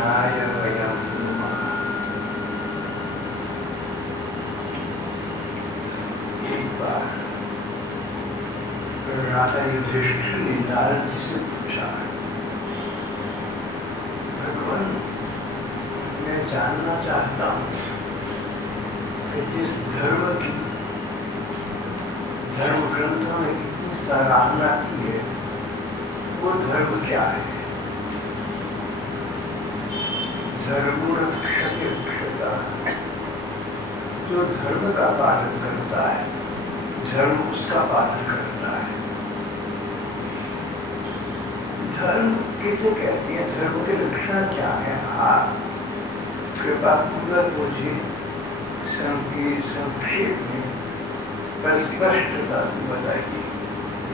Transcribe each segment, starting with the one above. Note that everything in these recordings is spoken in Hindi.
कृष्णाय वयं नुमः। एक बार राजा युधिष्ठिर ने नारद जी से पूछा, भगवान, मैं जानना चाहता हूँ कि जिस धर्म की धर्म ग्रंथों ने इतनी सराहना की है वो धर्म क्या है? धर्म रक्षते रक्षता, जो धर्म का पालन करता है धर्म उसका पालन करता है। धर्म किसे कहते हैं? धर्म के लक्षण क्या है? आप कृपा पूर्वक मुझे संक्षेप में पर स्पष्टता से बताइए,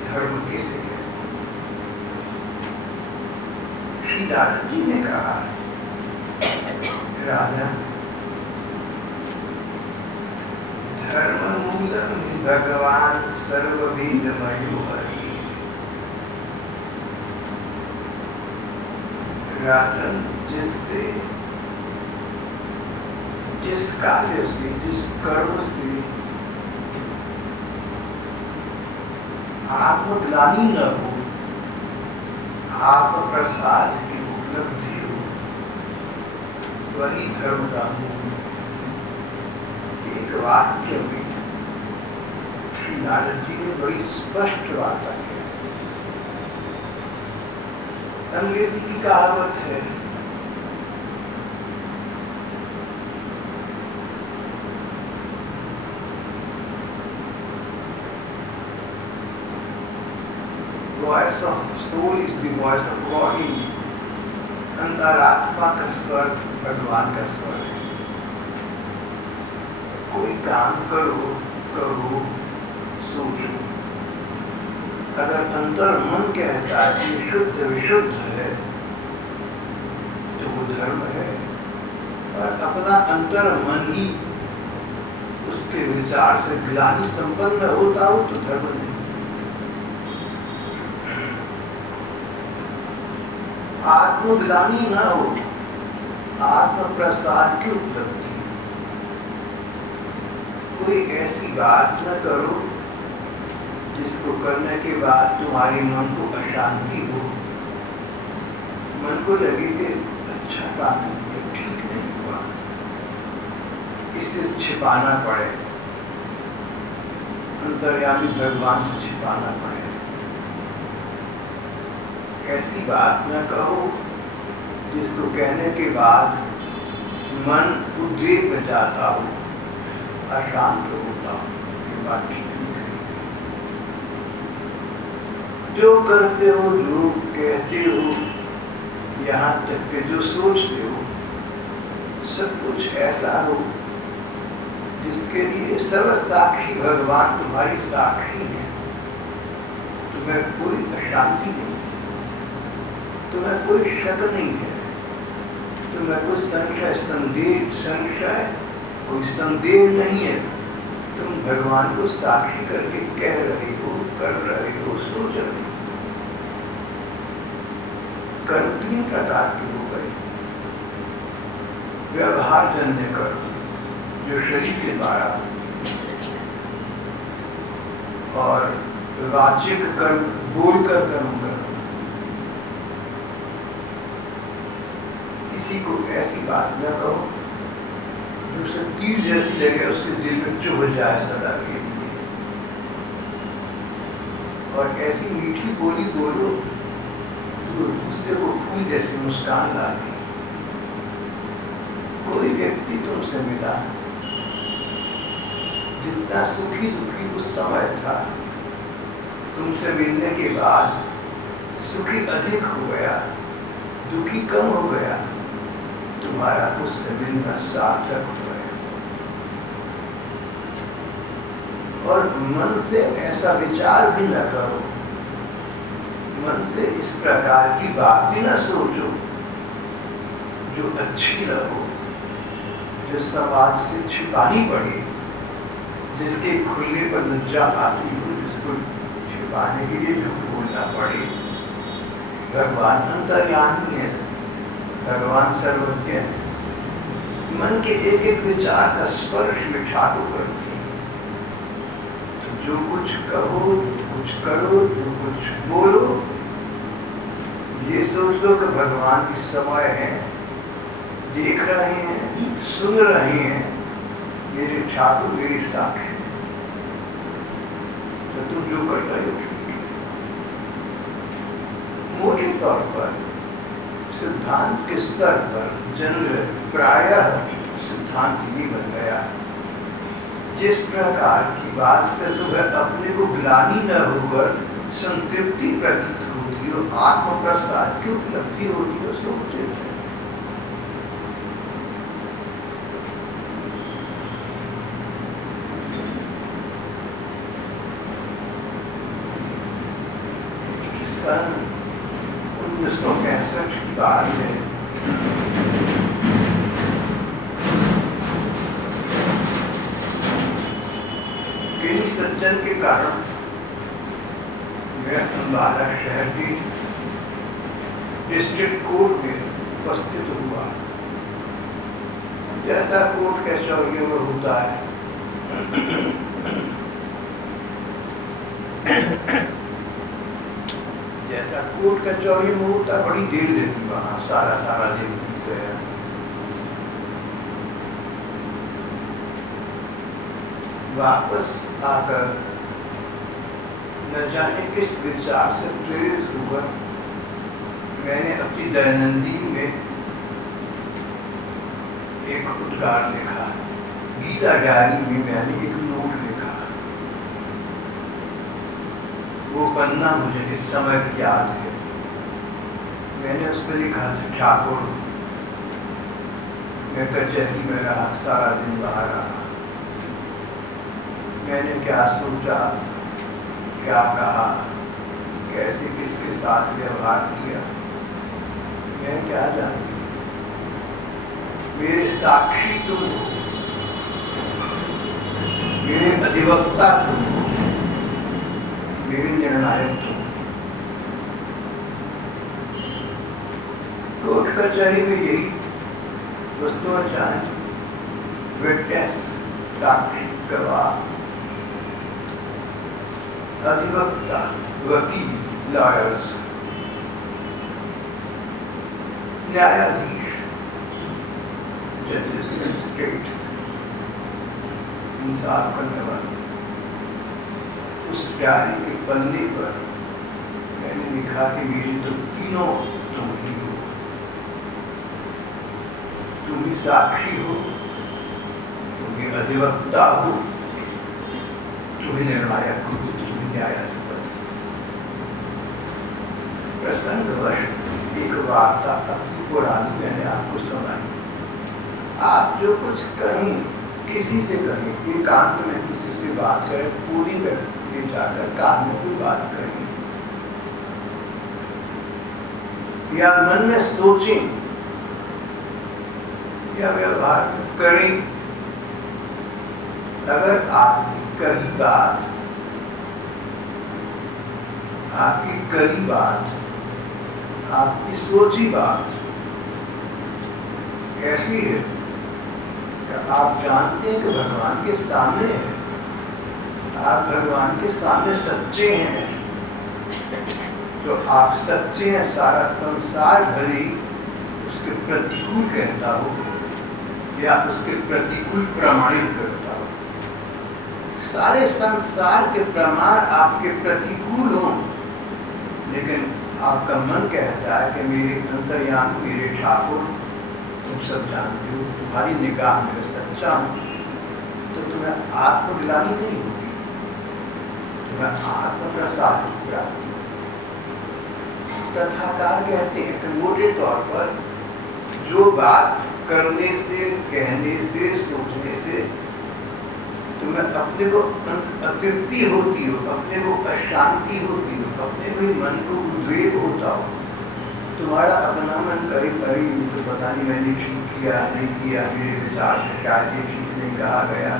धर्म किसे कहते हैं? श्री नारद जी ने कहा, राजा, धर्म मूलम भगवान सर्ववेदमयो हरि। राजन, जिससे जिस कार्य से जिस कर्म से आत्मग्लानि न हो, आत्म प्रसाद की उपलब्धि हो, वही धर्म का मूल है। एक वाक्य में श्री नारद जी ने बड़ी स्पष्ट वार्ता की। अंग्रेजी की कहावत है, voice of soul is the voice of body. अंतरात्मा का स्वर भगवान का स्वर है। कोई काम करो करो सोचो, अगर अंतर मन कहता है कि शुद्ध विशुद्ध है तो वो धर्म है, और अपना अंतर मन ही उसके विचार से ग्लानि संपन्न होता हो तो धर्म नहीं। आत्मग्लानि न हो, आत्म प्रसाद की उपलब्धि। कोई ऐसी बात न करो जिसको करने के बाद तुम्हारे मन को अशांति हो, मन को लगे कि अच्छा काम नहीं, ठीक नहीं हुआ, इसे छिपाना पड़े, अंतर्यामी भगवान से छिपाना पड़े। ऐसी बात न कहो जिसको कहने के बाद मन उद्वेग में जाता हो, अशांत होता हो, ये बात ठीक नहीं है। जो करते हो, जो कहते हो, यहाँ तक कि जो सोचते हो, सब कुछ ऐसा हो जिसके लिए सर्वसाक्षी भगवान तुम्हारी साक्षी है। तुम्हें कोई अशांति नहीं, तुम्हें कोई शक नहीं है, तुम्हें कोई संशय कोई संदेह नहीं है। तुम भगवान को साक्षी करके कह रहे हो, कर रहे हो, सोच रहे हो। कर्म तीन प्रकार के हो गए। व्यवहार जन्य कर्म, जो शरीर के द्वारा, और वाचिक कर्म, बोलकर कर्म करना। किसी को ऐसी बात न कहो जो उसे तीर जैसी लगे, उसके दिल में चुभ जाए सदा के लिए। और ऐसी मीठी बोली बोलो जो दूसरे को फूल जैसी मुस्कान ला दे। कोई व्यक्ति तुमसे मिला, जितना सुखी दुखी उस समय था, तुमसे मिलने के बाद सुखी अधिक हो गया, दुखी कम हो गया, तुम्हारा उससे मिलना सार्थक हो गया। और मन से ऐसा विचार भी न करो, मन से इस प्रकार की बात भी न सोचो जो अच्छी न हो, जो समाज से छिपानी पड़े, जिसके खुलने पर लज्जा आती हो, जिसको छिपाने के लिए झूठ बोलना पड़े। भगवान अंतर्यामी है, भगवान सर्वज्ञ है। मन के एक एक विचार का स्पर्श में ठाकुर करते हैं। जो कुछ कहो, जो कुछ करो, जो कुछ बोलो, ये सोच लो कि भगवान इस समय है, देख रहे हैं, सुन रहे हैं, मेरे ठाकुर मेरी साक्षी। तो तुम जो कर रहे हो मोटे तौर पर सिद्धांत के स्तर पर जनरल प्रायः सिद्धांत ही बन गया। जिस प्रकार की बात से तुम्हें अपने को ग्लानि न होकर संतृप्ति प्रतीत होती हो, आत्म प्रसाद की उपलब्धि होती हो, सोचते थे। सन 1965 की बात है। किसी सज्जन के कारण मैं अम्बाला शहर की डिस्ट्रिक्ट कोर्ट में उपस्थित हुआ। जैसा कोर्ट कचहरी में होता है, जैसा कोर्ट कचहरी में होता, बड़ी देर लगी वहाँ, सारा दिन बीत गया। वापस आकर न जाने किस विचार से प्रेरित होकर मैंने अपनी दैनंदिनी में एक उद्गार लिखा। गीता डायरी में मैंने एक नोट लिखा। वो पन्ना मुझे इस समय याद है। मैंने उस पर लिखा था, ठाकुर मैं कचहरी में रहा, सारा दिन बाहर रहा। मैंने क्या सोचा, क्या कहा, कैसे किसके साथ व्यवहार किया, मैं क्या जानती। मेरे साक्षी तुम हो, मेरे अधिवक्ता तुम हो, मेरे निर्णायक तुम हो। कोर्ट कचहरी में यही वस्तुआचार, विटनेस, साक्षी, गवाह, अधिवक्ता, वकील, लॉयर्स, न्यायाधीश, जजेस, मजिस्ट्रेट्स, इंसाफ करने वाले। उस डायरी के पन्ने पर मैंने लिखा कि मेरी तो तीनों तुम ही हो। तुम ही साक्षी हो, तुम ही अधिवक्ता हो, तुम ही निर्णायक हो, तुम ही न्यायाधिपति। प्रसंगवश एक वार्ता अपनी पुरानी मैंने आपको सुनाई। आप जो कुछ कहें, किसी से कहें, एकांत में किसी से बात करें, पूरी व्यक्ति ले जाकर कान में कोई बात करें या मन में सोचें या व्यवहार करें, अगर आपकी कही बात, आपकी करी बात, आपकी सोची बात ऐसी है कि आप जानते हैं कि भगवान के सामने है, आप भगवान के सामने सच्चे हैं, तो आप सच्चे हैं। सारा संसार भले उसके प्रतिकूल कहता हो या उसके प्रतिकूल प्रमाणित करता हो, सारे संसार के प्रमाण आपके प्रतिकूल हों, लेकिन आपका मन कहता है कि मेरे अंतर्यामी, मेरे ठाकुर, तुम सब जानते हो, तुम्हारी निगाह में सच्चा हूँ, तो तुम्हें आत्मग्लानि नहीं होगी, तुम्हें आत्म प्रसाद की प्राप्ति। तथाकार कहते हैं कि मोटे तौर पर जो बात करने से, कहने से, सोचने से तुम्हें अपने को अतृप्ति होती हो, अपने को अशांति होती हो, अपने को मन को उद्वेग होता हो, तुम्हारा अपना मन कहे अरे तो पता नहीं मैंने ठीक किया नहीं किया, मेरे विचार से शायद ये ठीक नहीं कहा गया,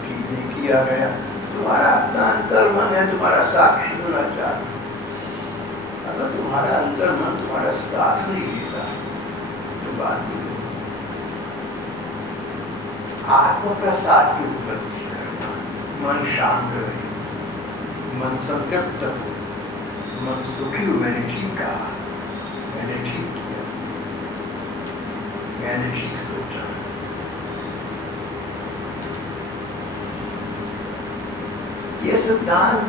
ठीक नहीं किया गया। तुम्हारा अपना अंतर मन है, तुम्हारा साक्षी होना चाहिए। अगर तुम्हारा अंतर मन तुम्हारा साथ नहीं देता, तुम बात नहीं है। आत्म प्रसाद की उपलब्धि करना, मन शांत रहे, मन संतृप्त हो, मन सुखी हो। मैंने ठीक कहा, मैंने ठीक किया, मैंने ठीक सोचा। ये सिद्धांत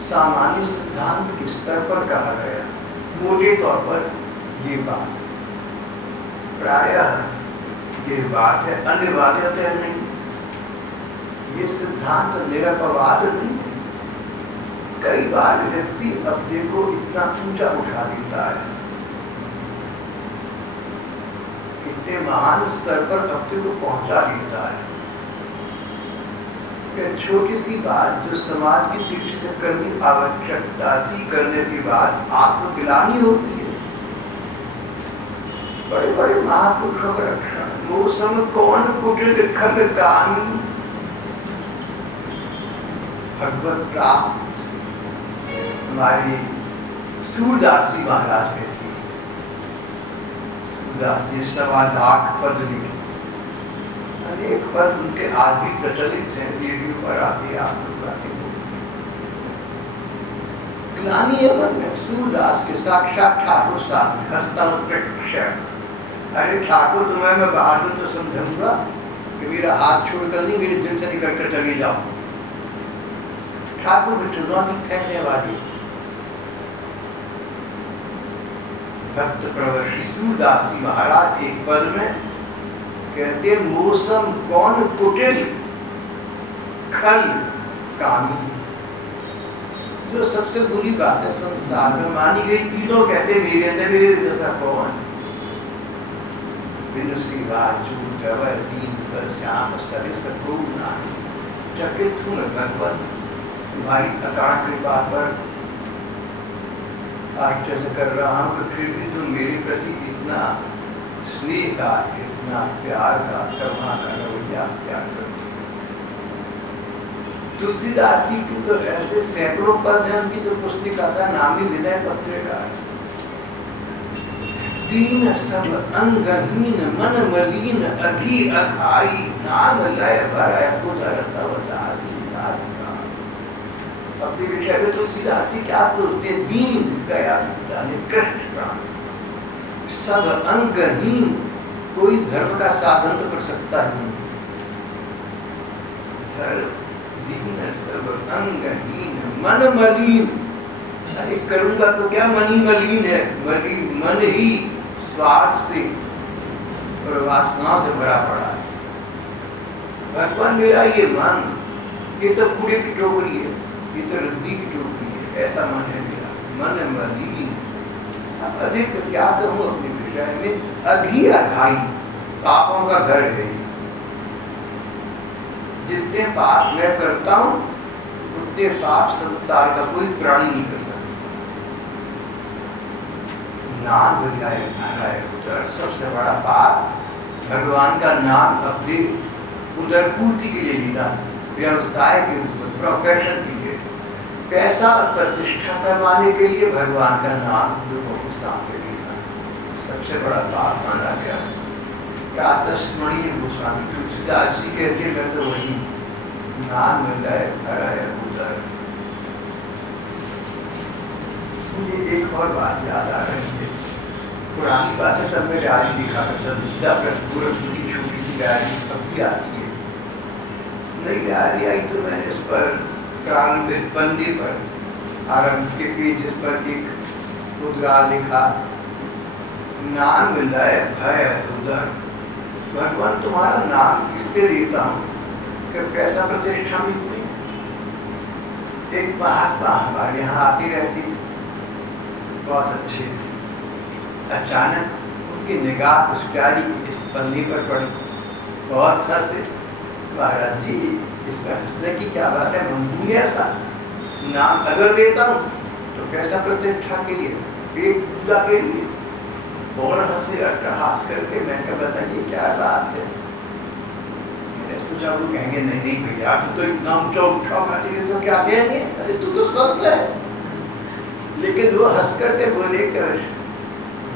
सामान्य सिद्धांत के स्तर पर कहा गया। मोटे तौर पर ये बात प्रायः ये बात है, अनिवार्यतः नहीं। ये सिद्धांत निरपवाद नहीं है। कई बार व्यक्ति अपने को इतना ऊंचा उठा देता है, इतने महान स्तर पर अपने को पहुंचा देता है कि छोटी सी बात जो समाज की दृष्टि से करनी आवश्यकता थी, करने के बाद आत्मग्लानि होती है। बड़े बड़े महापुरुषों का रक्षण, वो सम कौन कुटिल खंड कामी भगवत प्राप्त। हमारे सूरदास जी महाराज के थे, सूरदास जी 1.25 लाख पद लिखे, अनेक पद उनके आज भी प्रचलित हैं, रेडियो पर आते आप लोग आते हो। ग्लानि है मन में। सूरदास के साक्षात ठाकुर साहब हस्तानुप्रेक्ष, अरे ठाकुर तुम्हें मैं बहादुर तो समझूंगा कि मेरा हाथ छोड़कर नहीं, मेरे दिल से निकल कर चले जाओ। ठाकुर की चुनौती फेंकने वाली भक्त प्रवर श्री सूरदास जी महाराज एक पद में कहते, मौसम कौन कुटिल खल कामी। जो सबसे बुरी बात है संसार में मानी गई तीनों कहते मेरे अंदर मेरे जैसा कौन। बिनु सेवा जूर गवर दीन कर श्याम सरे सको नाहि। चकित हूँ भगवत तुम्हारी अकाल कृपा पर आश्चर्य कर रहा हूँ कि फिर भी तुम मेरे प्रति इतना स्नेह का, इतना प्यार का, करुणा का रवैया त्याग कर। तुलसीदास जी की तो ऐसे सैकड़ों पद हैं, उनकी तो पुस्तिका का नाम ही विनय पत्रिका है। दीन सब अंगहीन मन मलीन अघी अघाई, नाम लय भरय उदर तव दासी दास का। अपने विषय में तुलसीदास जी क्या सोचते, दीन गया निकृष्ट प्राण, सब अंगहीन, कोई धर्म का साधन तो कर सकता नहीं। धर्म दीन सब अंगहीन मन मलीन, अरे करूंगा तो क्या, मन ही मलिन है। मन ही स्वार्थ से और वासना से भरा पड़ा है। भगवान मेरा ये मन, ये तो कूड़े की टोकरी है, ये तो रद्दी की टोकरी है, ऐसा मन है मेरा, मन मलिन। अब अधिक क्या कहूँ अपने विषय में, अघी अघाई, पापों का घर है। जितने पाप मैं करता हूँ उतने पाप संसार का कोई प्राणी नहीं कर सकता। नाम बुलाए भराए उदर, सबसे बड़ा पाप भगवान का नाम अपनी उदर पूर्ति के लिए लेना, व्यवसाय के रूप में, प्रोफेशन के लिए, पैसा और प्रतिष्ठा करवाने के लिए भगवान का नाम लोगों के सामने लेना सबसे बड़ा पाप माना गया। प्रातस्मरणीय गोस्वामी तुलसीदास जी कहते मैं तो वही नाम लय भराए उदर। मुझे एक और बात याद आ रही है, पुरानी बात है, तब मैं डायरी लिखा करता था, सीधा प्रस्तुरत की छोटी सी डायरी अब भी आती है। नई डायरी आई तो मैंने इस पर प्रारंभिक पन्ने पर आरंभ के पेजेस पर एक उद्गार लिखा, नाम लय भय उदर। भगवान तुम्हारा नाम इसलिए लेता हूँ कि पैसा प्रतिष्ठा मिलती। एक महात्मा हमारे यहाँ आती रहती थी, बहुत अच्छी थी। अचानक उनकी निगाह उस डायरी की इस पन्ने पर पड़ी, बहुत हंसे। महाराज जी इसमें हंसने की क्या बात है, मैं ऐसा नाम अगर देता हूँ तो पैसा प्रतिष्ठा के लिए, पेट पूजा के लिए। और हंसे अट्टहास करके। मैंने कहा बताइए क्या बात है। मैंने सोचा वो कहेंगे नहीं नहीं भैया तू तो इतना ऊंचा उठा खाती है तो क्या कहेंगे, अरे तू तो संत है। लेकिन वो हंस करके बोले कि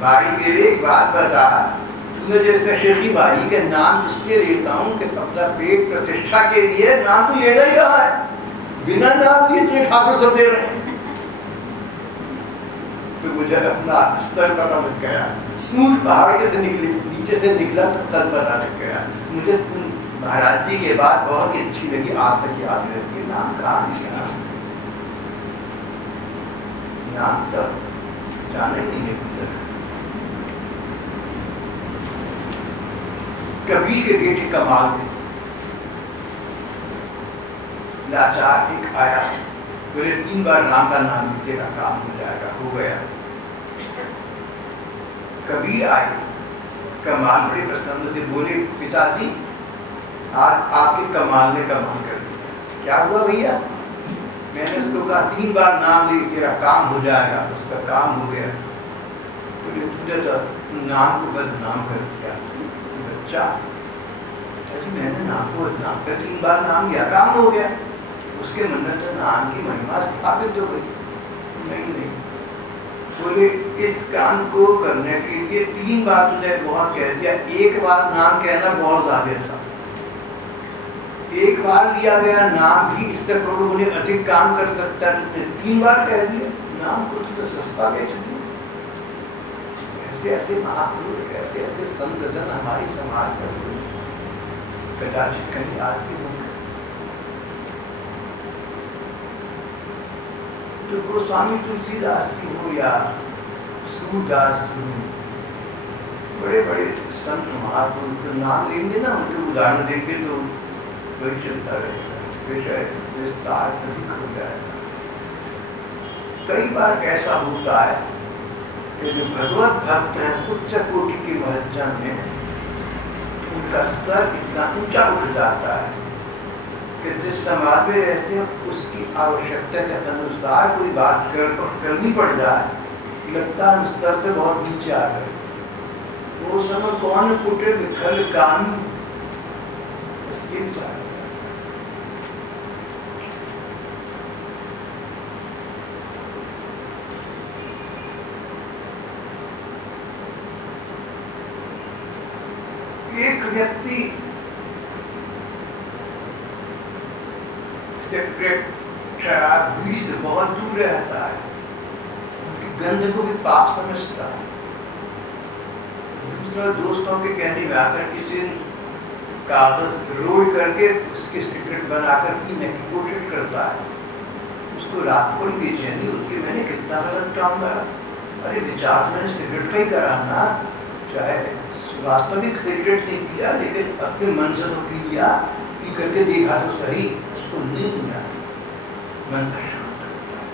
भाई मेरे एक बात बता, उसने जो इसमें शेखी मारी के नाम इसलिए लेता हूँ कि अपना पेट प्रतिष्ठा के लिए, नाम तो लेना ही कहा है, बिना नाम दिए इतने ठाकुर सब दे रहे हैं। तो मुझे अपना स्तर पता लग गया, ऊंट पहाड़ के से निकले, नीचे से निकला तो स्तर पता लग गया। मुझे महाराज जी के बाद बहुत ही अच्छी लगी, आज तक याद रहती है। नाम कहाँ लिया, नाम तो जाने नहीं है गुजर। कबीर के बेटे कमाल थे, लाचार एक आया, बोले 3 बार राम का नाम ली, तेरा काम हो जाएगा। हो गया। कबीर आए, कमाल बड़े प्रसन्न से बोले, पिताजी आज आपके कमाल ने कमाल कर दिया। क्या हुआ भैया? मैंने उसको कहा 3 बार नाम ली, तेरा काम हो जाएगा। उसका काम हो गया। बोले तुझे तो नाम को बदनाम कर दिया। बच्चा, मैंने नाम को बदनाम कर 3 बार नाम लिया, काम हो गया। उसके मन में तो नाम की महिमा स्थापित हो गई। नहीं, बोले इस काम को करने के लिए 3 बार तुझे बहुत कह दिया, 1 बार नाम कहना बहुत ज्यादा था। 1 बार लिया गया नाम भी इससे करोड़ों गुने अधिक काम कर सकता है, तुमने 3 बार कह दिया, नाम को तुझे सस्ता बेच दिया। ऐसे ऐसे महापुरुष, ऐसे ऐसे संत जन हमारी समाज में कदाचित कहीं आज भी होंगे। तो गोस्वामी तुलसीदास जी हो या सूरदास जी हो, बड़े बड़े संत महापुरुष का नाम लेंगे ना, उनके उदाहरण देंगे तो वही चलता रहेगा, विषय विस्तार अधिक हो जाएगा। कई बार ऐसा होता है कि जो भगवत भक्त हैं, उच्च कोटि के महज्जन में, उनका स्तर इतना ऊंचा उठ जाता है कि जिस समाज में रहते हैं उसकी आवश्यकता के अनुसार कोई बात करनी पड़ जाए, लगता है स्तर से बहुत नीचे आ गए। वो समय कौन कुटे विखल कानून, इसके विचार एक व्यक्ति सिगरेट, शराब, बीड़ी से बहुत दूर रहता है, उनकी गंध को भी पाप समझता है। दूसरा दोस्तों के कहने में आकर किसी कागज रोल करके उसके सिगरेट बनाकर पीने की कोशिश करता है। उसको रात को बेचैनी होती है, मैंने कितना गलत काम करा। अरे विचार तो मैंने सिगरेट का ही करा ना, चाहे वास्तविक सिगरेट नहीं पिया लेकिन अपने मन से तो पी लिया, पी करके देखा तो सही, उसको नहीं मिला, मन शांत होता है।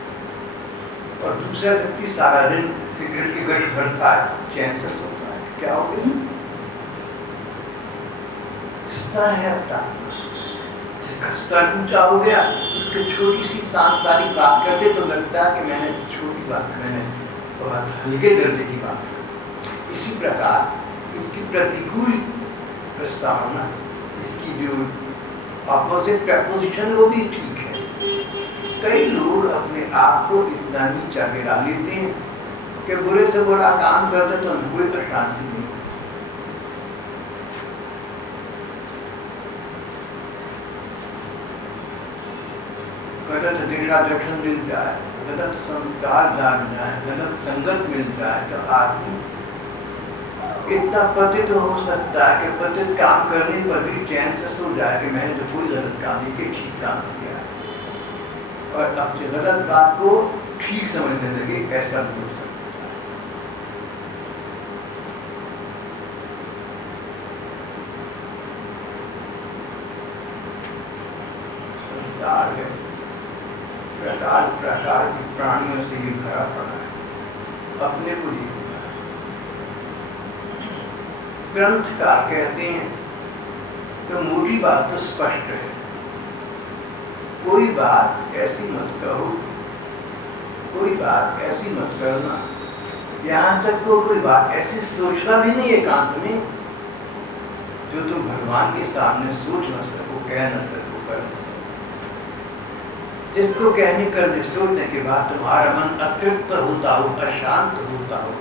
और दूसरा व्यक्ति सारा दिन सिगरेट की गश भरता है, चैन से सोता है। क्या हो गया? स्तर है अपना, जिसका स्तर ऊंचा हो गया, उसके छोटी सी सांसारिक बात करते तो लगता है कि मैंने छोटी बात, मैंने बहुत हल्के दर्जे की बात की। इसी प्रकार इसकी प्रतिकूल प्रस्तावना, इसकी जो अपोजिट प्रपोजिशन वो भी ठीक है। कई लोग अपने आप को इतना नीचा गिरा लेते हैं कि बुरे से बुरा काम करते तो उन्हें कोई अशांति नहीं। गलत दिशा दर्शन मिल जाए, गलत संस्कार जान जाए, गलत संगत मिल जाए तो आदमी इतना पतित हो सकता है कि पतित काम करने पर भी चैन से सो जाए कि मैंने तो कोई गलत काम नहीं किया, ठीक काम किया, और अब जो गलत बात को ठीक समझने लगे, ऐसा भी हो सकता है। संसार है, प्रकार प्रकार के प्राणियों से ही भरा पड़ा है, अपने को ही ग्रंथकार कहते हैं कि मोटी बात तो स्पष्ट है, कोई बात ऐसी मत कहो, कोई बात ऐसी मत करना, यहाँ तक को कोई बात ऐसी सोचना भी नहीं एकांत में जो तुम भगवान के सामने सोच न सको, कह न सको, कर न सको। जिसको कहने करने सोचने के बाद तुम्हारा मन अतृप्त होता हो, अशांत होता हो,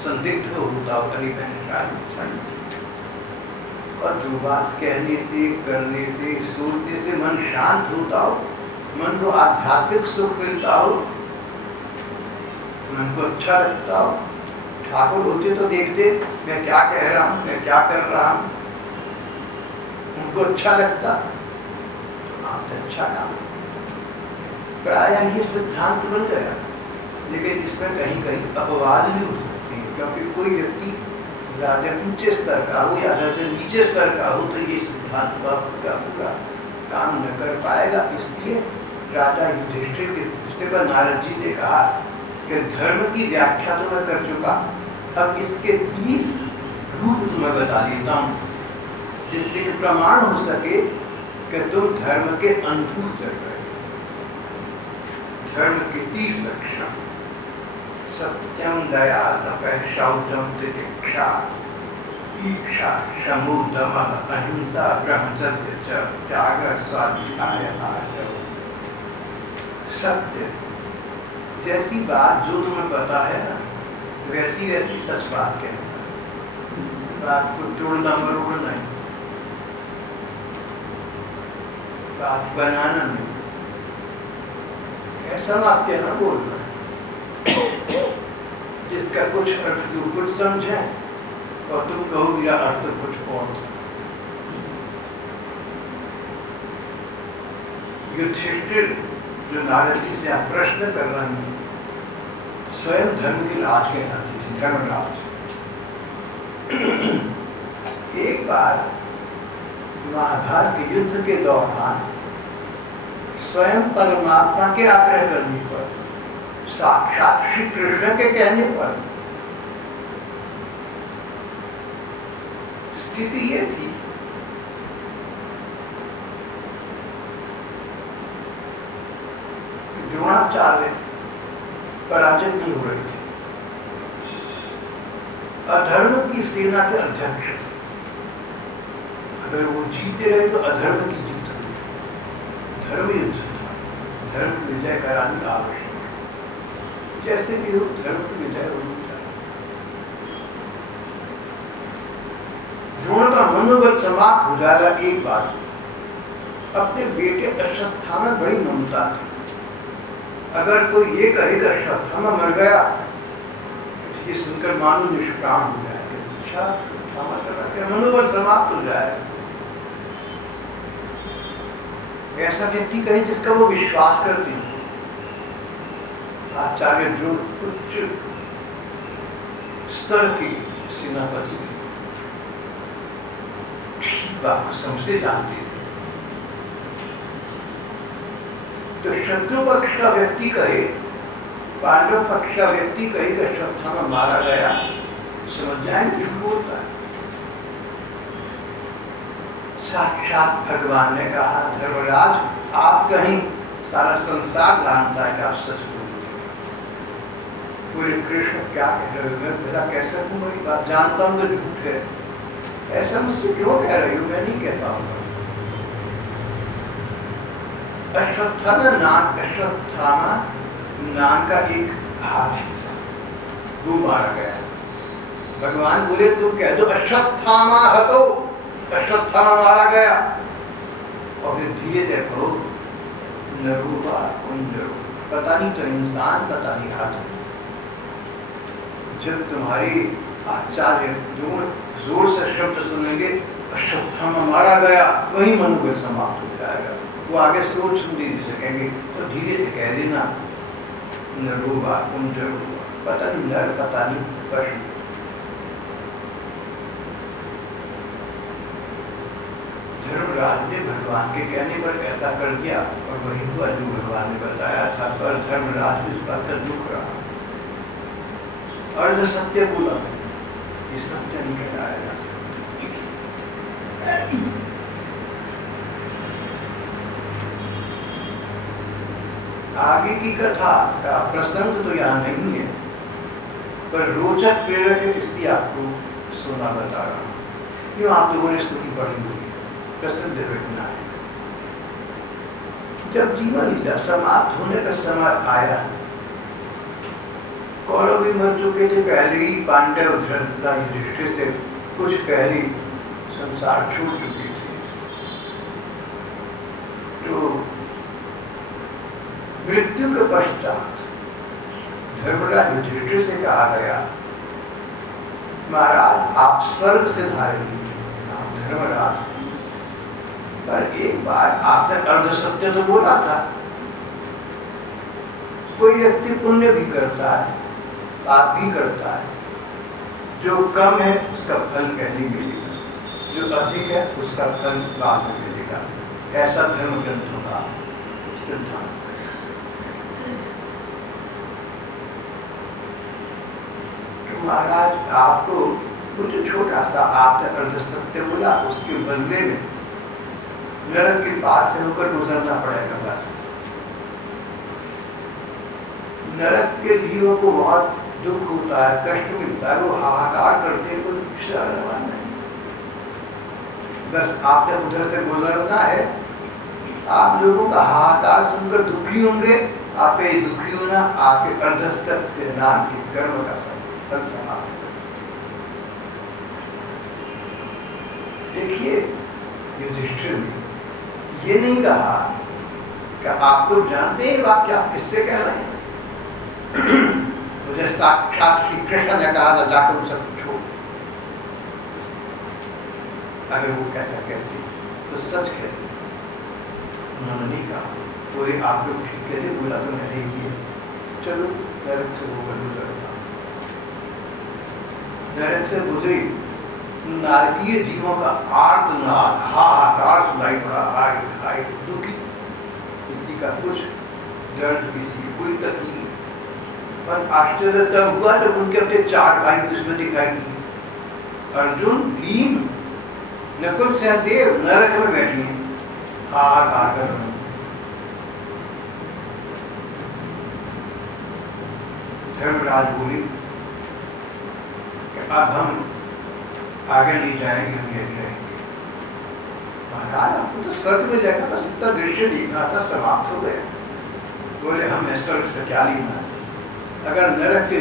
संदिग्ध होता हो, अरे मैंने शायद और जो बात कहने से, करने से, सोचने से मन शांत होता हो, मन को आध्यात्मिक सुख मिलता हो, मन को अच्छा लगता हो। ठाकुर होते तो देखते मैं क्या कह रहा हूँ, मैं क्या कर रहा हूँ, उनको अच्छा लगता तो आपने अच्छा काम। प्रायः ये सिद्धांत बन गया, लेकिन इसमें कहीं कहीं अपवाद भी हो सकते हैं, क्योंकि कोई व्यक्ति ज़्यादा ऊंचे स्तर का हो या ज़्यादा नीचे स्तर का हो तो ये सिद्धांत का पूरा काम न कर पाएगा। इसलिए राजा युधिष्ठिर के पूछने पर नारद जी ने कहा कि धर्म की व्याख्या तो मैं कर चुका, अब इसके 30 रूप तुम्हें बता देता हूँ, जिससे कि प्रमाण हो सके कि तुम धर्म के अनुकूल चल रहे। धर्म के 30 लक्षण: सत्यम, दया, तपः, शौचम, तितिक्षा, ईक्षा, शमो, दमः, अहिंसा, ब्रह्मचर्य च, त्याग, स्वाध्याय, आर्जव। सत्य, जैसी बात जो तुम्हें पता है ना, वैसी वैसी सच बात कहना, बात को तोड़ना मरोड़ना नहीं, बात बनाना नहीं, ऐसा वाक्य ना बोलना जिसका कुछ अर्थ तुम कुछ समझे और तुम कहो मेरा अर्थ कुछ और था। युधिष्ठिर जो नारद जी से आप प्रश्न कर रहे हैं, स्वयं धर्म के राज कहलाते थे, धर्मराज। एक बार महाभारत के युद्ध के दौरान स्वयं परमात्मा के आग्रह करने पर, साक्षात श्री कृष्ण के कहने पर स्थिति ये थी कि द्रोणाचार्य पराजित नहीं हो रहे थे, अधर्म की सेना के अध्यक्ष थे। अगर वो जीते रहे तो अधर्म की जीत हुई। धर्म युद्ध था, धर्म की विजय करानी आवश्यक है, जैसे भी हो धर्म की विजय होनी चाहिए। द्रोण का मनोबल समाप्त हो जाएगा एक बार से। अपने बेटे अश्वत्थामा बड़ी ममता थी, अगर कोई ये कहे कि अश्वत्थामा मर गया, ये सुनकर मानो निष्प्राण हो जाएगा, अच्छा अश्वत्थामा चला गया, मनोबल समाप्त हो जाएगा। ऐसा व्यक्ति कहे जिसका वो विश्वास करते हैं। आचार्य जो उच्च स्तर के सेनापति थे, ठीक बात को समझते जानते थे। तो शत्रु पक्ष का व्यक्ति कहे, पांडव पक्ष का व्यक्ति कहे कि अश्वत्थामा मारा गया, समझ जाएंगे झूठ बोलता है। साक्षात भगवान ने कहा, धर्मराज आप कहीं, सारा संसार जानता है कि आप सच बोलते हैं। बोले कृष्ण क्या कह रहे हो, मैं मेरा कैसे हूँ, मेरी बात जानता हूँ तो झूठ है, ऐसा मुझसे क्यों कह रही हो, मैं नहीं कह पाऊंगा। अश्वत्थामा नाम का एक हाथी था, वो मारा गया। भगवान बोले तुम कह दो अश्वत्थामा हतो, अश्वत्थामा मारा गया, और फिर धीरे से कहो नरूपा कुंजरो, पता नहीं तो इंसान, पता नहीं हाथी। जब तुम्हारे आचार्य जोर से शब्द सुनेंगे अश्वत्थामा मारा गया, वही मनोबल समाप्त हो जाएगा। वो आगे सोच सुन नहीं सकेंगे, तो धीरे से कह देना नरूपा कुंजरो, पता नहीं नर, पता नहीं पशु। धर्मराज ने भगवान के कहने पर ऐसा कर दिया, और वही हुआ जो भगवान ने बताया था। पर धर्मराज को इस बात का दुख रहा, अर्ध सत्य बोला, ये सत्य नहीं कहलाएगा। आगे की कथा का प्रसंग तो यहाँ नहीं है, पर रोचक प्रेरक इसलिए आपको सुना बता रहा हूँ। यूँ आप लोगों ने सुनी पढ़ी हुई प्रसिद्ध घटना है। जब जीवन लीला समाप्त होने का समय आया, कौरव भी मर चुके थे पहले ही, पांडव धृतराष्ट्र युधिष्ठिर से कुछ पहले सब संसार छोड़ चुके थे। तो मृत्यु के पश्चात धर्मराज युधिष्ठिर से कहा गया, महाराज आप स्वर्ग से धारेंगे, आप धर्मराज, पर एक बार आपने अर्ध सत्य तो बोला था। कोई व्यक्ति पुण्य भी करता है, पाप भी करता है, जो कम है उसका फल पहले मिलेगा, जो अधिक है उसका फल बाद में मिलेगा। ऐसा धर्म ग्रंथों का सिद्धांत है। तो महाराज आपको कुछ छोटा सा आपने अर्ध सत्य बोला, उसके बदले में नरक के पास से होकर गुजरना पड़ेगा। बस नरक के जीवों को बहुत दुख होता है, कष्ट मिलता है, वो हाहाकार करते हैं, कुछ नहीं। बस आपने उधर से गुजरना है। आप लोगों का हाहाकार सुनकर दुखी होंगे, आप ये दुखी होना आपके अर्धस्तत्व नाम के कर्म का फल समाप्त। देखिए युधिष्ठिर ने ये नहीं कहा कि आप लोग जानते हैं वाक्य आप किससे कह रहे हैं। मुझे साक्षात श्री कृष्ण ने कहा था जाकर सब छोड़। अगर वो ऐसा कहते तो सच कहते, उन्होंने नहीं कहा। बोले आप लोग ठीक कहते, बोला तो मैंने ही किया, चलो नरक से होकर गुजरना। नरक से गुजरी, नारकीय जीवों का आर्तनाद हाहाकार सुनाई पड़ा, हाय हाय दुखी, किसी का कुछ दर्द, किसी की कोई तकलीफ। पर आश्चर्य तब हुआ जब उनके अपने 4 भाई उसमें दिखाई दिए। अर्जुन, भीम, नकुल, सहदेव नरक में बैठे हैं, हाहाकार कर रहे हैं। धर्मराज बोले कि अब हम आगे नहीं जाएंगे, हम यही रहेंगे। महाराज आपको तो स्वर्ग में जाकर बस इतना दृश्य देखना था, समाप्त हो गया। बोले हमें स्वर्ग से क्या लेना है, अगर नरक के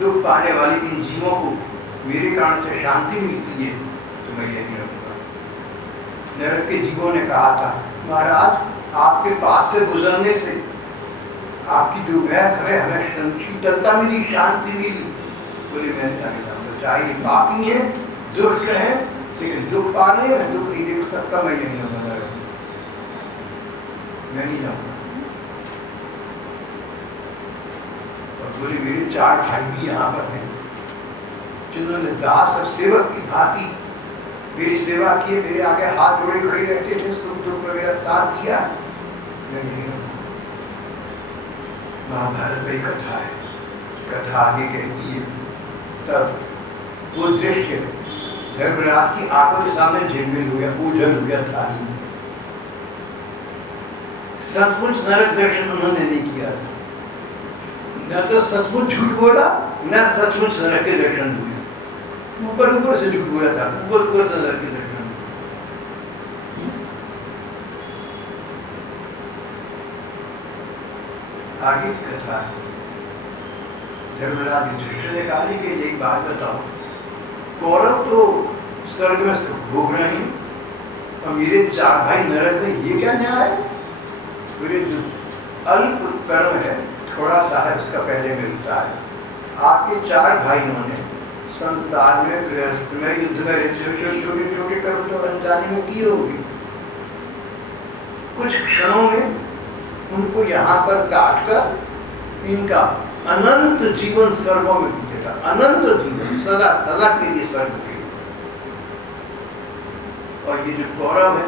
दुख पाने वाले इन जीवों को मेरे कारण से शांति मिलती है तो मैं यही रहूँगा। नरक के जीवों ने कहा था, महाराज आपके पास से गुजरने से आपकी जो वैध हमें शीतलता मिली, शांति मिली। बोले मैं जाने चाहूँगा, चाहे पापी है, दुष्ट है, लेकिन दुख पा रहे हैं, दुख नहीं देख सकता, मैं यही रहूँगा, मैं नहीं जाऊँगा। और बोले मेरे 4 भाई भी यहाँ पर हैं, जिन्होंने दास और सेवक की भांति मेरी सेवा की, मेरे आगे हाथ जोड़े खड़े रहते थे, सुख दुख में मेरा साथ दिया, मैं यही रहूँगा। महाभारत में कथा है, कथा आगे कहती है, तब वो दृश्य धर्मराज की आंखों के सामने झिलमिल हो गया, पूजन हो गया था। सचमुच नरक दर्शन उन्होंने नहीं किया था, न तो सचमुच झूठ बोला, न सचमुच नरक के दर्शन हुए। ऊपर ऊपर से झूठ बोला था, ऊपर ऊपर से नरक के दर्शन। आगे कथा है, धर्मराज युधिष्ठिर ने कहा कि एक बात बताओ, कौरव तो स्वर्ग में सुख भोग रहे हैं और मेरे 4 भाई नरक में, ये क्या न्याय है? मेरे जो अल्प कर्म है, थोड़ा सा है, उसका पहले मिलता है। आपके 4 भाइयों ने संसार में, गृहस्थ में, युद्ध में छोटे छोटे कर्म तो अनजाने में किए होंगे। कुछ क्षणों में उनको यहाँ पर काट कर इनका अनंत जीवन स्वर्गों में बीतेगा, अनंत जीवन, सदा सदा के लिए स्वर्ग के। और ये जो कौरव है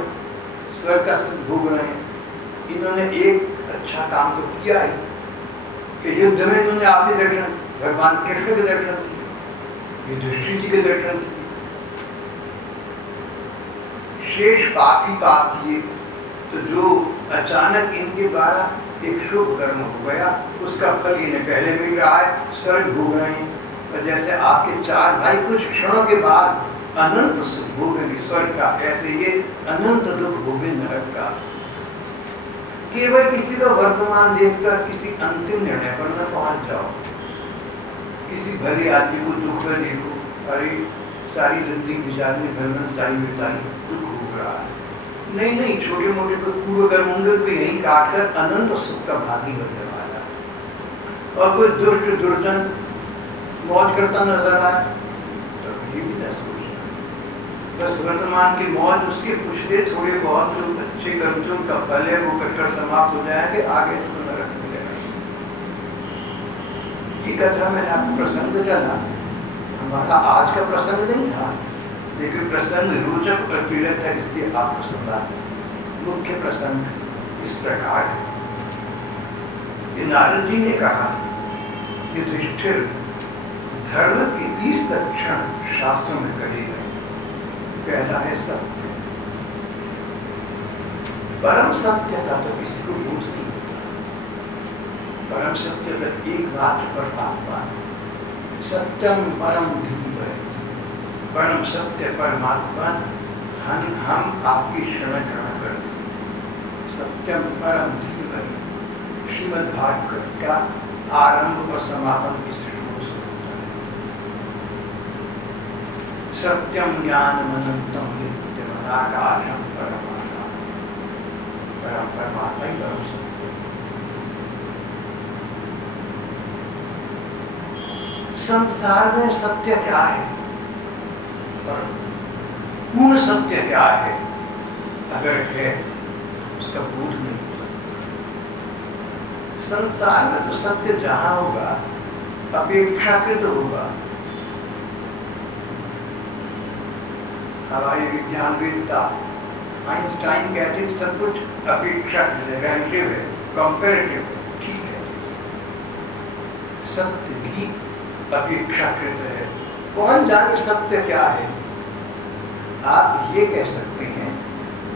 स्वर्ग का सुख भोग रहे हैं, इन्होंने एक अच्छा काम तो किया है कि युद्ध में इन्होंने आपके दर्शन, भगवान कृष्ण के दर्शन किए, युधिष्ठिर जी के दर्शन किए। शेष पाप ही पाप किए, तो जो अचानक इनके द्वारा एक शुभ कर्म हो गया, उसका फल इन्हें पहले मिल रहा है, स्वर्ग भोग रहे हैं। और जैसे आपके 4 भाई कुछ क्षणों के बाद अनंत सुख भोगेंगे स्वर्ग का, ऐसे ये अनंत दुख भोगे नरक का। केवल किसी का वर्तमान देखकर किसी अंतिम निर्णय पर न पहुंच जाओ। किसी भले आदमी को दुख में देखो, अरे सारी जिंदगी बिचारी भगवान साई बिताई दुख भोग रहा है। नहीं नहीं, छोटे मोटे को पूर्व कर्मों को यही काट कर अनंत सुख का भागी बनने वाला है। और कोई दुष्ट दुर्जन मौज करता नजर आए तो ये भी न सोचना, बस वर्तमान की मौज उसके पूछते थोड़े बहुत जो अच्छे कर्मों का फल है वो कटकर समाप्त हो जाएंगे, आगे तो नरक मिलेगा। ये कथा मैंने आपको प्रसंग चला, हमारा आज का प्रसंग नहीं था, लेकिन प्रसंग रोचक और पीड़ित था, इसलिए आपको सुना। मुख्य प्रसंग इस प्रकार है कि नारद जी ने कहा कि युधिष्ठिर, धर्म की 30 लक्षण शास्त्रों में कहे गए। पहला है सत्य। परम सत्य का तो किसी को बोध नहीं होता। परम सत्य तो एकमात्र परमात्मा है। सत्यम परम धीमहि, परम सत्य परमात्मा हम आपकी शरण ग्रहण करते हैं। सत्यम परम धीमहि, श्रीमद् भागवत का आरंभ और समापन इस श्लोक से होता है। सत्यम ज्ञानमनंतम नित्यम अनाकाशम परमात्मा, परम परमात्मा ही परम सत्य। संसार में सत्य क्या है और पूर्ण सत्य क्या है, अगर है तो उसका बोध नहीं हो सकता। संसार में तो सत्य जहां होगा अपेक्षाकृत होगा। हमारी विज्ञानवेत्ता आइंस्टाइन कहते हैं सब कुछ अपेक्षाकृत है, रिलेटिव है, कंपैरेटिव है, ठीक है। सत्य भी अपेक्षाकृत है। कौन जाने सत्य क्या है? आप ये कह सकते हैं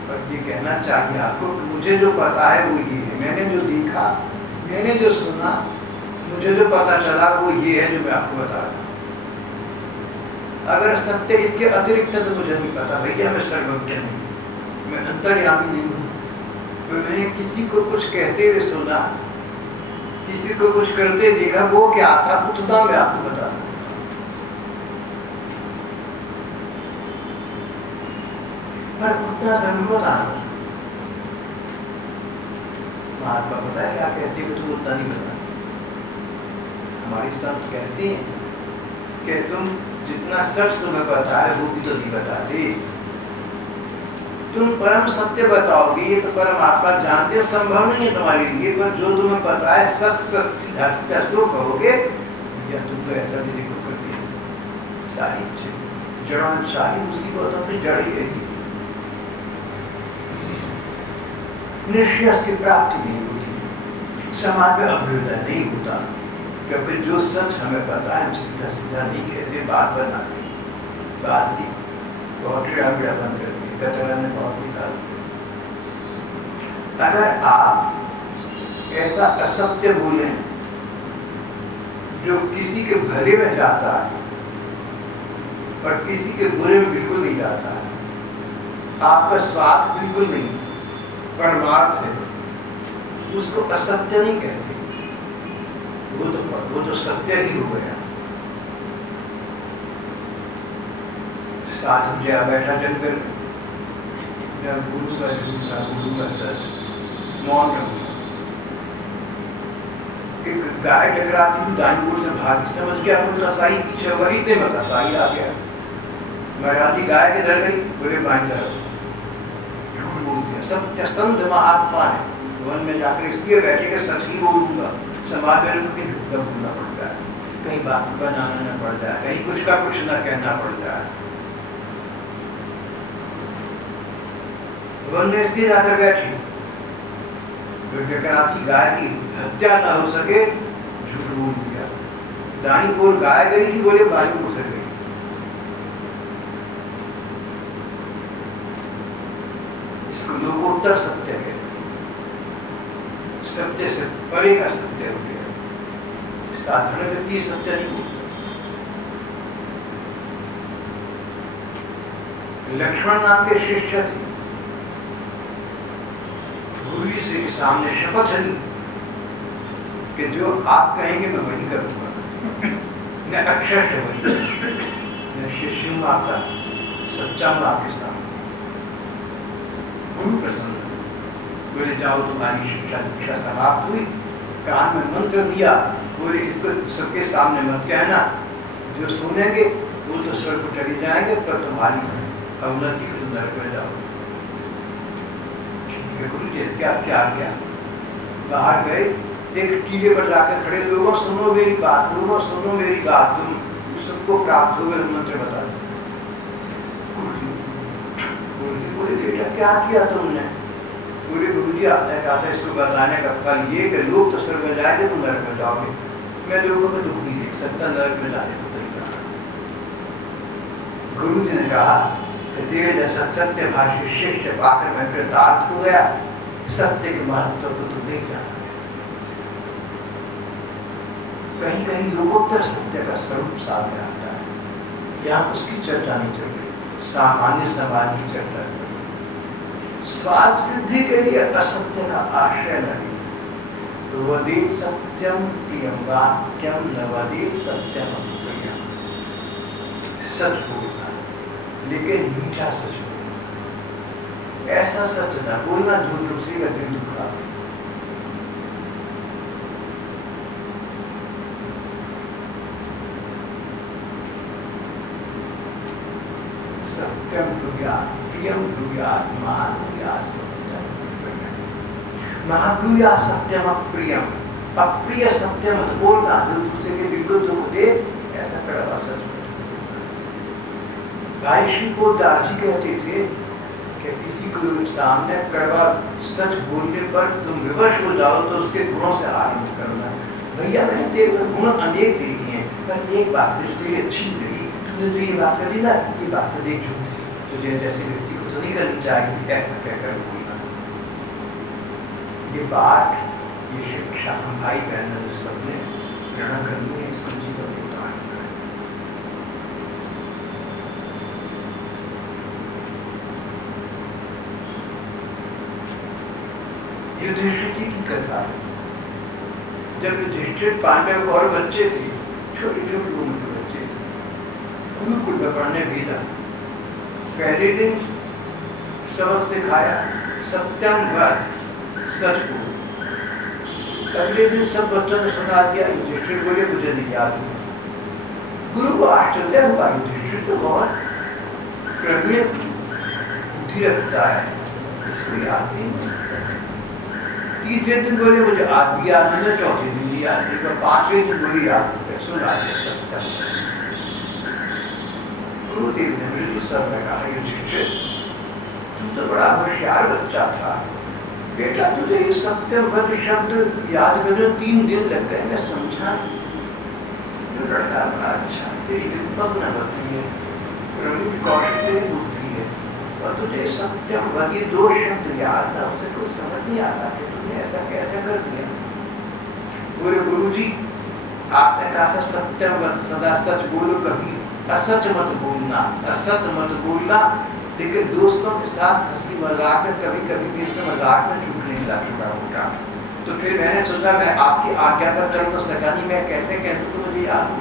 और ये कहना चाहिए आपको कि मुझे जो पता है वो ये है, मैंने जो देखा, मैंने जो सुना, मुझे जो पता चला वो ये है जो मैं आपको बता रहा हूँ। अगर सत्य इसके अतिरिक्त है तो मुझे नहीं पता। भैया मैं सर्वज्ञ नहीं, मैं अंतर्यामी नहीं हूँ। तो मैंने किसी को कुछ कहते हुए सुना, किसी को कुछ करते देखा, वो क्या था उतना मैं आपको बता सकता। पर उतना जरूरत आना। महात्मा पता है क्या कहते हैं, तुम उतना नहीं बता। हमारे संत कहते हैं कि तुम जितना सच तुम्हें पता है वो भी तो नहीं बताते। तुम परम सत्य बताओगे ये तो परमात्मा जानते संभव नहीं है तुम्हारे लिए, पर जो तुम्हें पता है सच सच सीधा सीधा सो कहोगे। या तुम तो ऐसा नहीं देखो करती है, सारी जड़ों सारी मुसीबतों में जड़ ही रहेगी। निश्चय की प्राप्ति नहीं होती, समाज में अभ्युदय नहीं होता, क्योंकि जो सच हमें पता है सीधा सीधा नहीं कहते, बात बनाते, बात की बहुत टेढ़ा मेढ़ा बन करते, कतरा ने बहुत निकाल। अगर आप ऐसा असत्य बोलें जो किसी के भले में जाता है और किसी के बुरे में बिल्कुल नहीं जाता है, आपका स्वार्थ बिल्कुल नहीं, परमार्थ है, उसको असत्य नहीं कहते। वो तो सत्य ही हो गया। साधु जया बैठा जंगल में, जब गुरु का झूठा गुरु का सच, मौन रहूंगा। एक गाय टकराती हुई दाई ओर से भाग, समझ गया कोई कसाई पीछे, वहीं से मैं कसाई आ गया। मराठी गाय के डर गई, बोले बाई तरफ, झूठ बोल दिया। सत्य संत महात्मा है, वन में जाकर इसलिए बैठे कि सच ही बोलूंगा। समाज में रुक के झूठ का बोलना पड़ता है, कहीं बात बनाना न पड़ जाए, कहीं कुछ का कुछ न कहना पड़ जाए। वन में इसलिए जाकर बैठी, टकराती गाय की हत्या ना हो सके, झूठ बोल दिया। दाई ओर गाय गई थी, बोले बाई ओर से गई। इसको लोकोत्तर सत्य कहते हैं। सत्य से परे का सत्य हो गया। साधारण व्यक्ति सत्य नहीं बोल सकता। लक्ष्मण नाम के शिष्य थे, गुरु जी से सामने शपथ ली कि जो आप कहेंगे मैं वही करूंगा, मैं अक्षर से वही करूंगा। मैं शिष्य हूँ आपका, सच्चा हूँ आपके साथ। गुरु प्रसन्न बोले जाओ तुम्हारी शिक्षा दीक्षा समाप्त हुई, कान में मंत्र दिया, बोले इसको सबके सामने मत कहना, जो सुनेंगे वो तो स्वर्ग को चले जाएंगे पर तुम्हारी अवनति को नरक में जाओ। गुरु जी इसके आप क्या क्या बाहर गए, एक टीले पर जाकर खड़े, लोगों सुनो मेरी बात, लोगों सुनो मेरी बात, तुम सबको प्राप्त हो गए मंत्र बता। गुरु जी बोले बेटा क्या किया तुमने? बोले गुरु जी आपने कहा था इसको बताने का फल ये कि लोग तो स्वर्ग में जाएंगे तुम नरक में जाओगे, मैं लोगों को दुख नहीं देख सकता, नरक में जाने को तरीका। गुरु जी ने कहा कि तेरे जैसा सत्य भाषी शिष्य पाकर मैं कृतार्थ हो गया, सत्य के महत्व को तू देख जाना है। कहीं कहीं लोकोत्तर सत्य का स्वरूप सामने आता है, यहाँ उसकी चर्चा नहीं चल रही, सामान्य समाज की चर्चा चल रही। स्वाद सिद्धि के लिए असत्य का आश्रय नहीं। वदेत सत्यम प्रियम वाक्यम न वदेत सत्यम प्रियम। सच बोलना लेकिन मीठा सच बोलना, ऐसा सच न बोलना जो दूसरे का दिल दुखा। सत्यम ब्रूयात् प्रियम ब्रूयात् महाब्रूयात् सत्यम प्रियम। महाब्रूयात् सत्यम अप्रियम, अप्रिय सत्य मत बोलना जो दूसरे के दिल को दुख दे, ऐसा कड़वा सच मत बोलना। भाई श्री पोद्दार जी कहते थे कि किसी को सामने कड़वा सच बोलने पर तुम विवश हो जाओ तो उसके गुणों से आरंभ करना। भैया मैंने तेरे गुण अनेक देखे हैं पर एक बात मुझे तेरी अच्छी लगी, तूने जो ये बात करी ना, ये बात तो देख झूठ सी, तुझे जैसे व्यक्ति को तो नहीं करनी चाहिए, ऐसा कहकर बोलना। ये बात, ये शिक्षा हम भाई बहनों सबने ग्रहण करनी है, इसको जीवन में उतारना है। युधिष्ठिर की कथा, जब युधिष्ठिर पांडव और बच्चे थे, छोटे छोटे उम्र के बच्चे थे, गुरुकुल में पढ़ने भेजा। पहले दिन सबक सिखाया सत्यम वद, सच बोल। अगले दिन सब बच्चों ने सुना दिया, युधिष्ठिर बोले मुझे नहीं याद हुआ। गुरु को आश्चर्य हुआ, युधिष्ठिर तो बहुत प्रवीण बुद्धि रखता है, इसको याद नहीं। तीसरे दिन बोले मुझे आज भी याद नहीं, चौथे दिन भी याद नहीं, तो पांचवें दिन बोले याद सुना दिया सत्यम। गुरुदेव ने मेरे सर में कहा, युधिष्ठिर तुम तो बड़ा होशियार बच्चा था बेटा, तुझे ये सत्यवत शब्द याद करने 3 दिन लग गए, मैं समझा जो लड़का बड़ा अच्छा, तेरी विपद न बढ़ती है, प्रवीण कौशल तेरी बुद्धि है, और तुझे सत्यवत ये 2 शब्द याद था, उसे कुछ समझ नहीं आता कि तुमने ऐसा कैसे कर दिया। बोले गुरु जी आपने कहा था सत्यवत, सदा सच बोलो, कभी असच मत बोलना, असत मत बोलना। लेकिन दोस्तों के साथ हंसी मजाक में कभी कभी मेरे से मजाक में झूठ नहीं मिला छोटा मोटा, तो फिर मैंने सोचा मैं आपकी आज्ञा पर चल तो सका नहीं, मैं कैसे कह दूं तो मुझे याद हो।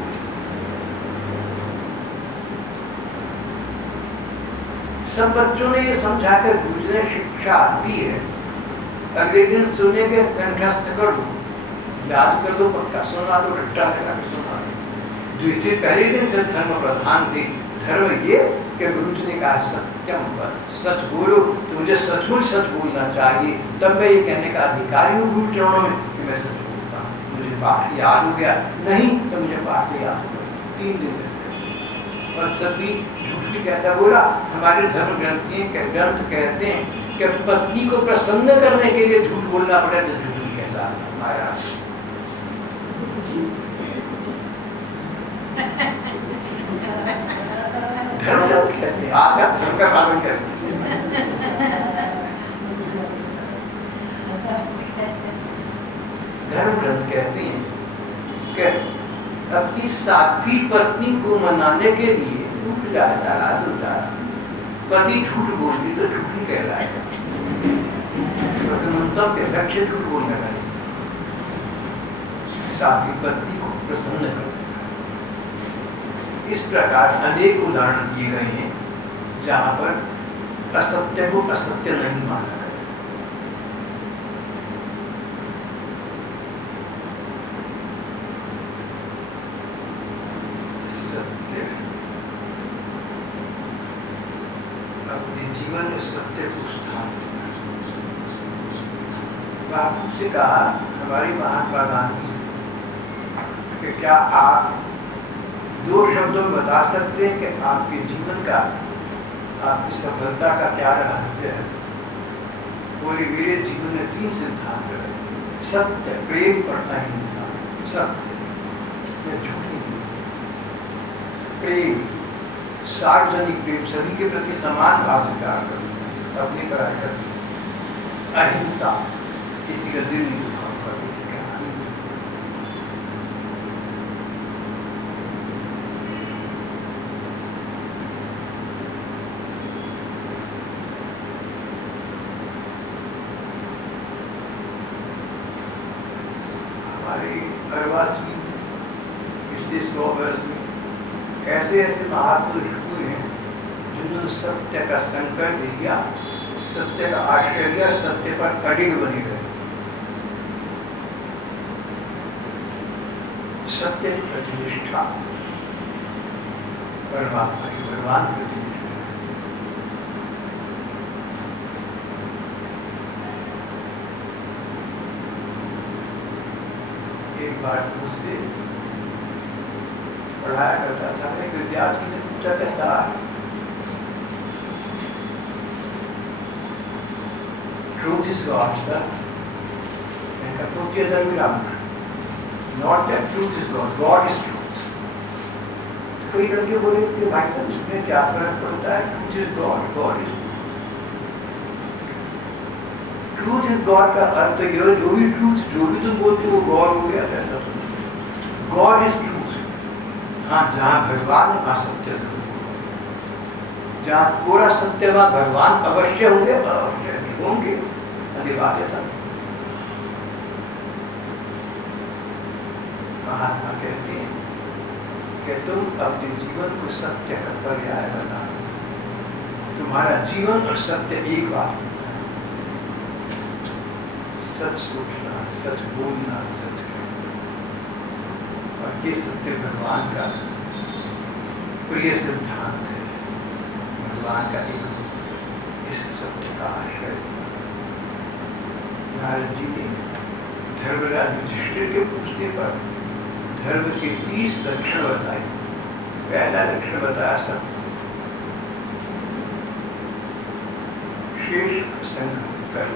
सब बच्चों ने ये समझा कर गुरु ने शिक्षा दी है, अगले दिन सुनेंगे कंठस्थ कर दो, याद कर दो, पक्का सुना दो, रट्टा लगा के सुना दो। जो इतने पहले दिन से धर्म प्रधान थे, धर्म ये कि गुरु जी ने कहा सत्यम पर, सच बोलो, तो मुझे सचमुच सच बोलना चाहिए, तब मैं ये कहने का अधिकारी हूँ गुरु चरणों में कि मैं सच बोलता हूँ। मुझे पाठ याद हो गया, नहीं तो मुझे पाठ याद हो गया, 3 दिन लग। और सच भी झूठ भी कैसा बोला, हमारे धर्म ग्रंथ कहते हैं कि पत्नी को प्रसन्न करने के लिए झूठ बोलना पड़े तो झूठ नहीं कहलाता हमारा। धर्म ग्रंथ कहते हैं, आज आप धर्म का पालन करें। धर्म ग्रंथ कहते हैं कि अपनी साध्वी पत्नी को मनाने के लिए टूट जाए, नाराज हो जाए, पति झूठ बोलती तो झूठ नहीं कहलाएगा, मंतव्य के लक्ष्य झूठ बोलने का नहीं, साध्वी पत्नी को प्रसन्न कर। इस प्रकार अनेक उदाहरण दिए गए हैं जहां पर असत्य को असत्य नहीं माना गया। सत्य अपने जीवन में सत्य को स्थान देना। बापू से कहा हमारी महात्मा गांधी से कि क्या आप 2 शब्दों में बता सकते हैं कि आपके जीवन का, आपकी सफलता का क्या रहस्य है? बोले मेरे जीवन में 3 सिद्धांत रहे, सत्य, प्रेम और अहिंसा। सत्य, मैं झूठ नहीं बोलूं। प्रेम, सार्वजनिक प्रेम, सभी के प्रति समान भाव स्वीकार करना, अपनी पढ़ाई करना। अहिंसा, किसी का दिल नहीं दुखाऊंगा, किसी का हानि नहीं। हमारे अर्वाचीन पिछले 100 वर्ष में ऐसे ऐसे महापुरुष हुए हैं जिन्होंने सत्य का संकल्प लिया, सत्य का आश्रय लिया, सत्य पर अडिग बने रहे, सत्य की प्रतिष्ठा, परमात्मा की भगवान प्रतिष्ठा। एक बार मुझसे पढ़ाया करता था, एक विद्यार्थी ने पूछा कैसा ट्रूथ इज गॉड सर। इनका पूछिए Dharmiram, not that truth is god, god is truth. कोई लड़के बोले कि भाई साहब इसमें क्या फर्क पड़ता है, truth is god, god is truth is God का अर्थ ये जो भी ट्रूथ, जो भी तुम बोलते हो वो गॉड हो गया, ऐसा गॉड इज ट्रूथ। हाँ, जहाँ भगवान वहाँ सत्य है, जहाँ पूरा सत्य वहाँ भगवान अवश्य होंगे, अवश्य नहीं होंगे, अनिवार्यता। महात्मा कहते हैं कि तुम अपने जीवन को सत्य का पर्याय बना, तुम्हारा जीवन और सत्य एक बात, सच सोचना, सच बोलना, सच कहना। और ये सत्य भगवान का प्रिय सिद्धांत है, भगवान का एक, इस सत्य का आश्रय। नारद जी ने धर्मराज युधिष्ठिर के पूछने पर धर्म के 30 लक्षण बताए। पहला लक्षण बताया सत्य, शेष संग कर